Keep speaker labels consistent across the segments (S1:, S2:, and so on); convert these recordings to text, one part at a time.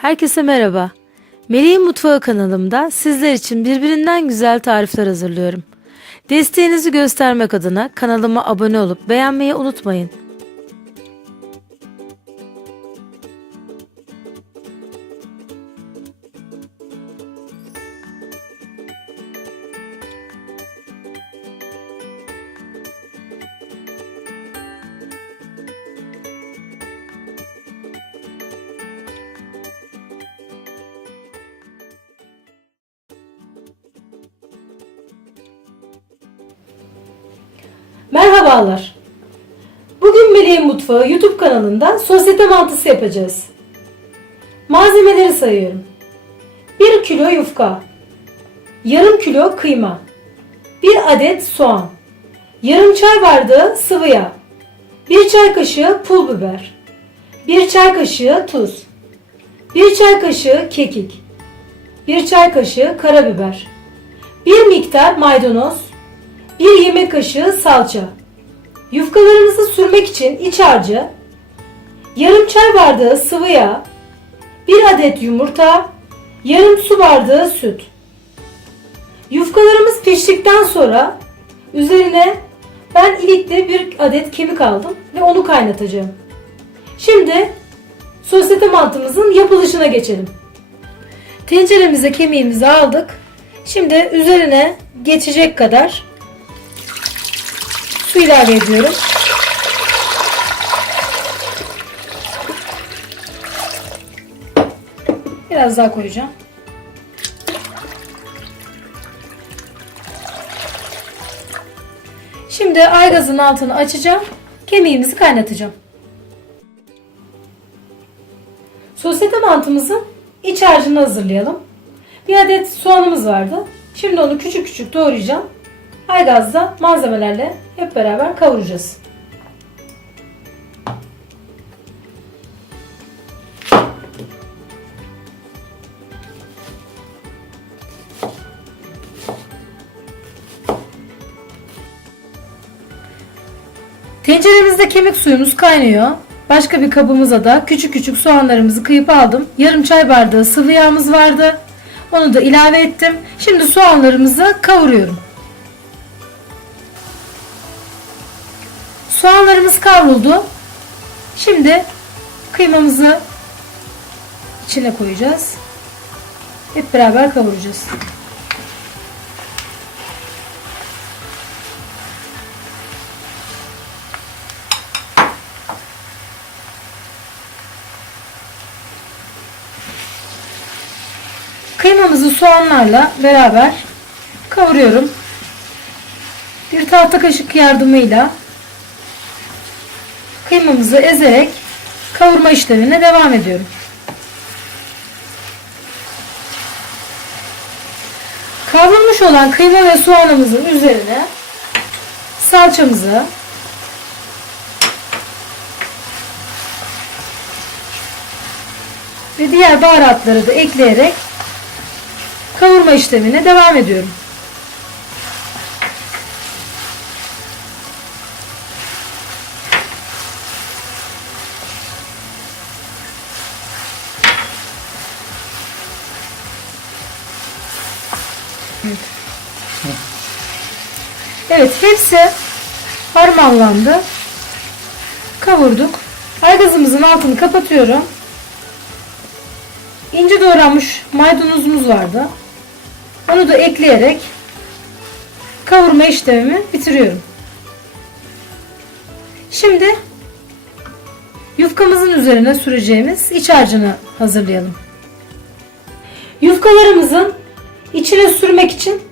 S1: Herkese merhaba. Melih'in Mutfağı kanalımda sizler için birbirinden güzel tarifler hazırlıyorum. Desteğinizi göstermek adına kanalıma abone olup beğenmeyi unutmayın. Merhabalar. Bugün Melih'in Mutfağı YouTube kanalında sosyete mantısı yapacağız. Malzemeleri sayıyorum. 1 kilo yufka, yarım kilo kıyma, 1 adet soğan, yarım çay bardağı sıvı yağ, 1 çay kaşığı pul biber, 1 çay kaşığı tuz, 1 çay kaşığı kekik, 1 çay kaşığı karabiber, 1 miktar maydanoz, 1 yemek kaşığı salça. Yufkalarımızı sürmek için iç harcı, yarım çay bardağı sıvı yağ, 1 adet yumurta, yarım su bardağı süt. Yufkalarımız piştikten sonra üzerine ben ilikli bir adet kemik aldım ve onu kaynatacağım. Şimdi sosyete mantımızın yapılışına geçelim. Tenceremize kemiğimizi aldık. Şimdi üzerine geçecek kadar su ilave ediyorum. Biraz daha koyacağım. Şimdi aygazın altını açacağım. Kemiğimizi kaynatacağım. Sosyete mantımızın iç harcını hazırlayalım. Bir adet soğanımız vardı. Şimdi onu küçük küçük doğrayacağım. Aygazda malzemelerle hep beraber kavuracağız. Tenceremizde kemik suyumuz kaynıyor. Başka bir kabımıza da küçük küçük soğanlarımızı kıyıp aldım. Yarım çay bardağı sıvı yağımız vardı. Onu da ilave ettim. Şimdi soğanlarımızı kavuruyorum. Soğanlarımız kavruldu. Şimdi kıymamızı içine koyacağız. Hep beraber kavuracağız. Kıymamızı soğanlarla beraber kavuruyorum. Bir tahta kaşık yardımıyla kıymamızı ezerek kavurma işlemine devam ediyorum. Kavrulmuş olan kıyma ve soğanımızın üzerine salçamızı ve diğer baharatları da ekleyerek kavurma işlemine devam ediyorum. Evet hepsi harmanlandı. Kavurduk. Aygazımızın altını kapatıyorum. İnce doğranmış maydanozumuz vardı. Onu da ekleyerek kavurma işlemimi bitiriyorum. Şimdi yufkamızın üzerine süreceğimiz iç harcını hazırlayalım. Yufkalarımızın içine sürmek için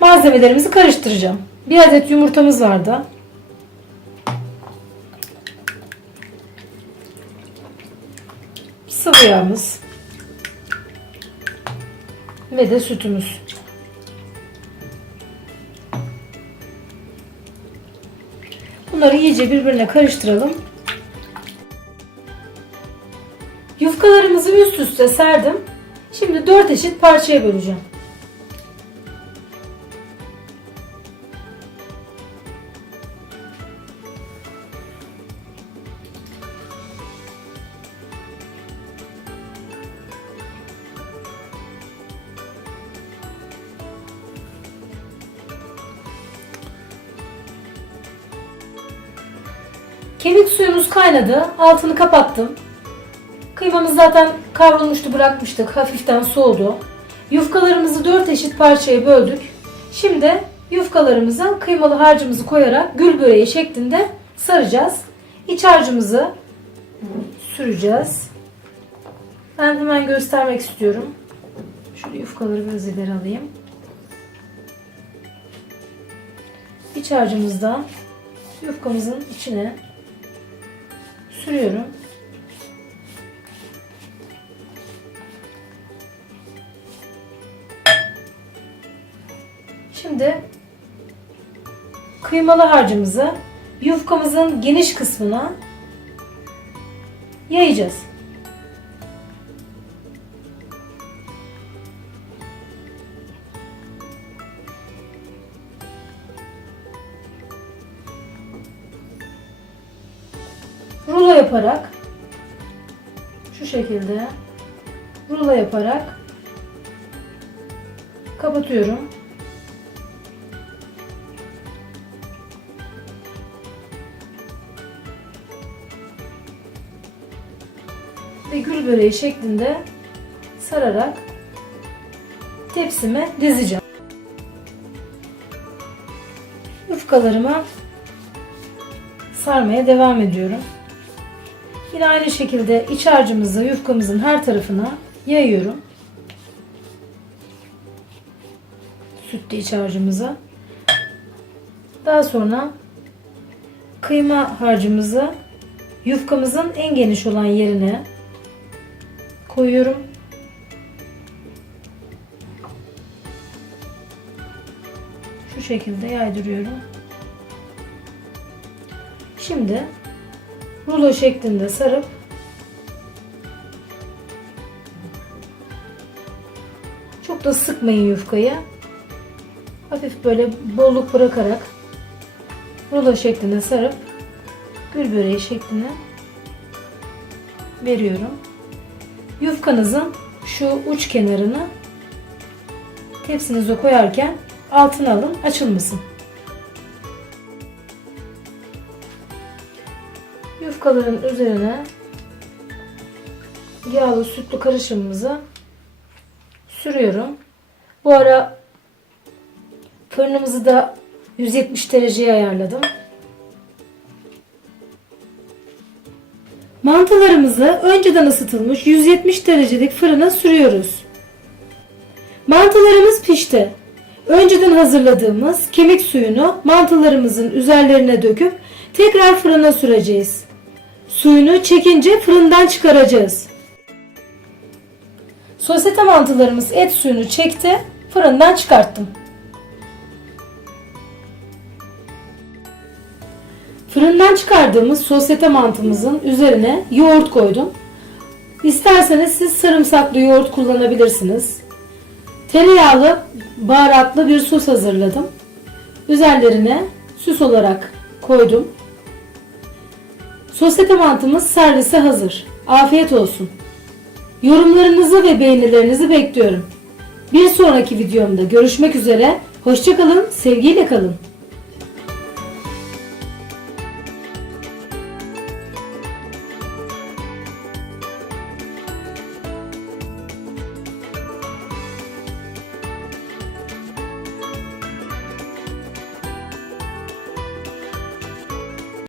S1: malzemelerimizi karıştıracağım. Bir adet yumurtamız vardı. Sıvı yağımız ve de sütümüz. Bunları iyice birbirine karıştıralım. Yufkalarımızı üst üste serdim. Şimdi 4 eşit parçaya böleceğim. Kemik suyumuz kaynadı. Altını kapattım. Kıymamız zaten kavrulmuştu bırakmıştık. Hafiften soğudu. Yufkalarımızı dört eşit parçaya böldük. Şimdi yufkalarımıza kıymalı harcımızı koyarak gül böreği şeklinde saracağız. İç harcımızı süreceğiz. Ben hemen göstermek istiyorum. Şöyle yufkaları biraz ileri alayım. İç harcımızdan yufkamızın içine sürüyorum. Şimdi kıymalı harcımızı yufkamızın geniş kısmına yayacağız. Yaparak şu şekilde rulo yaparak kapatıyorum. Ve gül böreği şeklinde sararak tepsime dizeceğim. Yufkalarımı sarmaya devam ediyorum. Yine aynı şekilde iç harcımızı yufkamızın her tarafına yayıyorum. Sütlü iç harcımızı. Daha sonra kıyma harcımızı yufkamızın en geniş olan yerine koyuyorum. Şu şekilde yaydırıyorum. Şimdi rulo şeklinde sarıp çok da sıkmayın yufkayı. Hafif böyle bolluk bırakarak rulo şeklinde sarıp gül böreği şekline veriyorum. Yufkanızın şu uç kenarını tepsinize koyarken altına alın açılmasın. Yufkaların üzerine yağlı sütlü karışımımızı sürüyorum. Bu ara fırınımızı da 170 dereceye ayarladım. Mantılarımızı önceden ısıtılmış 170 derecelik fırına sürüyoruz. Mantılarımız pişti. Önceden hazırladığımız kemik suyunu mantılarımızın üzerlerine döküp tekrar fırına süreceğiz. Suyunu çekince fırından çıkaracağız. Sosyete mantılarımız et suyunu çekti. Fırından çıkarttım. Fırından çıkardığımız sosyete mantımızın üzerine yoğurt koydum. İsterseniz siz sarımsaklı yoğurt kullanabilirsiniz. Tereyağlı, baharatlı bir sos hazırladım. Üzerlerine süs olarak koydum. Sosyete mantımız servise hazır. Afiyet olsun. Yorumlarınızı ve beğenilerinizi bekliyorum. Bir sonraki videomda görüşmek üzere. Hoşçakalın, sevgiyle kalın.